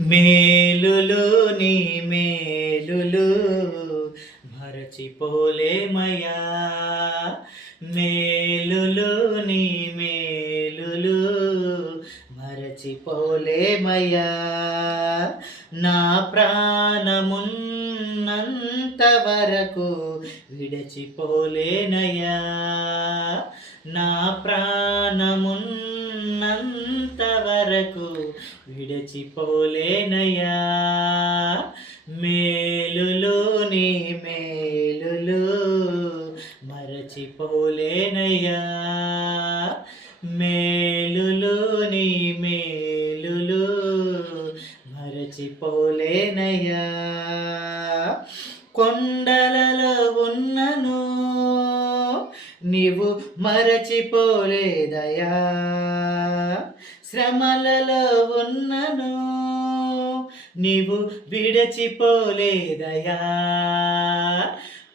మేలులు నీ మేలులు మరచిపోలేమయ్యా. మేలులు నీ మేలులు మరచిపోలేమయ్యా. నా ప్రాణమున్నంత వరకు విడచిపోలేనయ్యా. నా ప్రాణమున్నంత వరకు విడచిపోలేనయ్యా. మేలులు నీ మేలులు మరచిపోలేనయ్యా. మేలులు నీ మేలులు మరచిపోలేనయ్యా. కొండలలో ఉన్నను నీవు మరచిపోలేదయా. శ్రమలలో ఉన్నను నీవు విడచిపోలేదయా.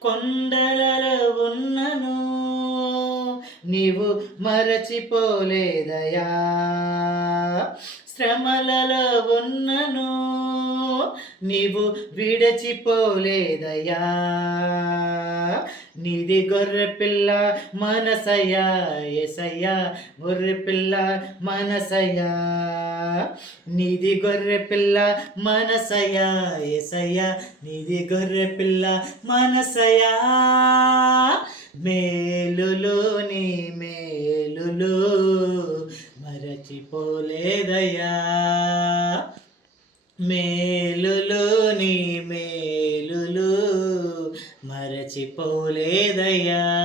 కొండలలో ఉన్నను నీవు మరచిపోలేదయా. శ్రమలలో ఉన్నను నీవు విడచిపోలేదయా. నీది గొర్రె పిల్ల మనసయ్యా యేసయ్యా, గొర్రె పిల్ల మనసయ్యా. నీది గొర్రె పిల్ల మనసయ్యా యేసయ్యా, నీది గొర్రె పిల్ల మనసయ్యా. మేలులు నీ మేలులు మరచిపోలేదయ్యా. మేలులు నీ మేలులు మరచిపోలేదయ్యా.